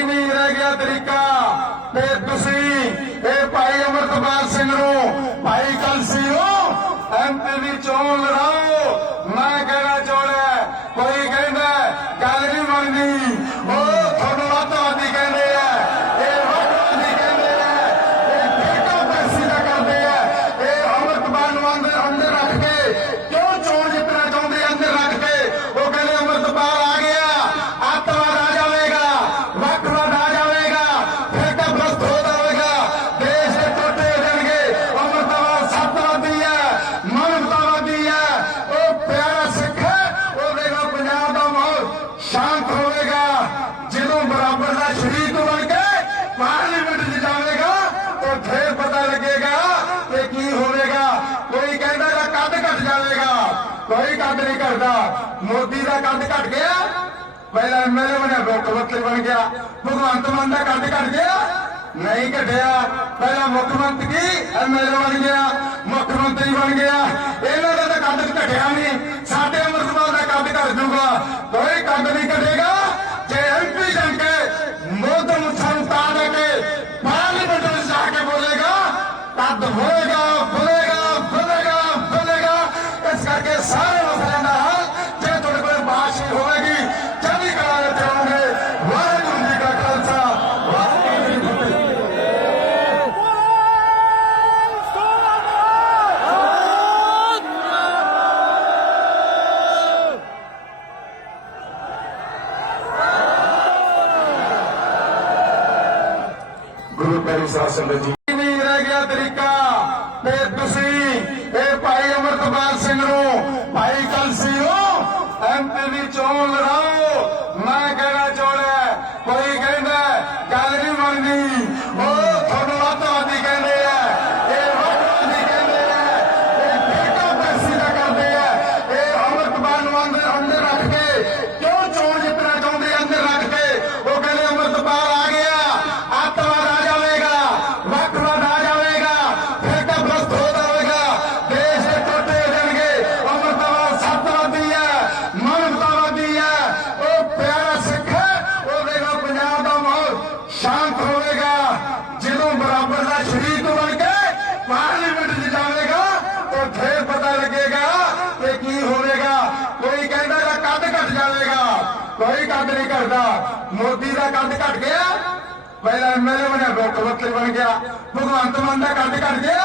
ਨਹੀਂ ਰਹਿ ਗਿਆ ਤਰੀਕਾ। ਤੇ ਤੁਸੀਂ ਇਹ ਭਾਈ ਅਮਰਤਪਾਲ ਸਿੰਘ ਨੂੰ, ਭਾਈ ਕਲਸੀ ਨੂੰ ਐਮਪੀ ਦੀ ਚੋਣ ਲੜਾਓ। ਮੈਂ ਕਹਿਣਾ ਚਾਹੁੰਦਾ, ਕੋਈ ਕਹਿੰਦਾ, ਗੱਲ ਨਹੀਂ ਬਣਦੀ। ਕੋਈ ਕੰਮ ਨਹੀਂ ਘਟਦਾ ਮੋਦੀ ਦਾ ਕੱਦ ਘਟ ਗਿਆ। ਪਹਿਲਾਂ ਐਮਐਲਏ ਬਣਿਆ ਮੁੱਖ ਮੰਤਰੀ ਬਣ ਗਿਆ। ਭਗਵੰਤ ਮਾਨ ਦਾ ਕੱਦ ਘਟ ਗਿਆ। ਨਹੀਂ ਘਟਿਆ। ਪਹਿਲਾਂ ਮੁੱਖ ਮੰਤਰੀ ਐਮਐਲਏ ਬਣ ਗਿਆ। ਮੁੱਖ ਮੰਤਰੀ ਬਣ ਗਿਆ। ਇਹਨਾਂ ਦਾ ਤਾਂ ਕੱਦ ਘਟਿਆ ਨਹੀਂ। ਸਾਡੇ ਅਮਰਪਾਲ ਦਾ ਕੱਦ ਘਟ ਜੂਗਾ ਕੋਈ ਕੱਦ ਨਹੀਂ ਘਟੇਗਾ। ਜੇ ਐਮਪੀ ਬਣ ਕੇ ਮੋਦ ਮੁੱਛਾਂ ਦੇ ਕੇ ਪਾਰਲੀਮੈਂਟ ਵਿੱਚ ਜਾ ਕੇ ਬੋਲੇਗਾ, ਤਦ ਹੋਏਗਾ। ਗੁਰੂ ਪਿਆਰੀ ਸੰਗਤ ਜੀ। ਨਹੀਂ ਰਹਿ ਗਿਆ ਤਰੀਕਾ? ਤੇ ਤੁਸੀਂ, ਇਹ ਭਾਈ ਅਮਰਤਪਾਲ ਸਿੰਘ ਨੂੰ। ਭਾਈ ਕਲਸੀ ਨੂੰ ਐਮਪੀ ਦੀ ਚੋਣ ਕੱਦ ਨਹੀਂ ਘਟਦਾ ਮੋਦੀ ਦਾ ਕੱਦ ਘਟ ਗਿਆ। ਪਹਿਲਾਂ ਐਮਐਲਏ ਬਣਿਆ ਮੁੱਖ ਮੰਤਰੀ ਬਣ ਗਿਆ। ਭਗਵੰਤ ਮਾਨ ਦਾ ਕੱਦ ਘਟ ਗਿਆ।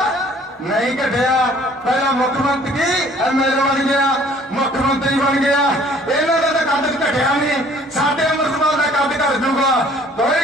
ਨਹੀਂ ਘਟਿਆ। ਪਹਿਲਾਂ ਮੁੱਖ ਮੰਤਰੀ ਐਮਐਲਏ ਬਣ ਗਿਆ। ਮੁੱਖ ਮੰਤਰੀ ਬਣ ਗਿਆ। ਇਹਨਾਂ ਦਾ ਤਾਂ ਕੱਦ ਘਟਿਆ ਨਹੀਂ। ਸਾਡੇ ਅਮਰਪਾਲ ਦਾ ਕੱਦ ਘਟ ਜੂਗਾ ਕੋਈ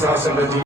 ਗੁਰੂ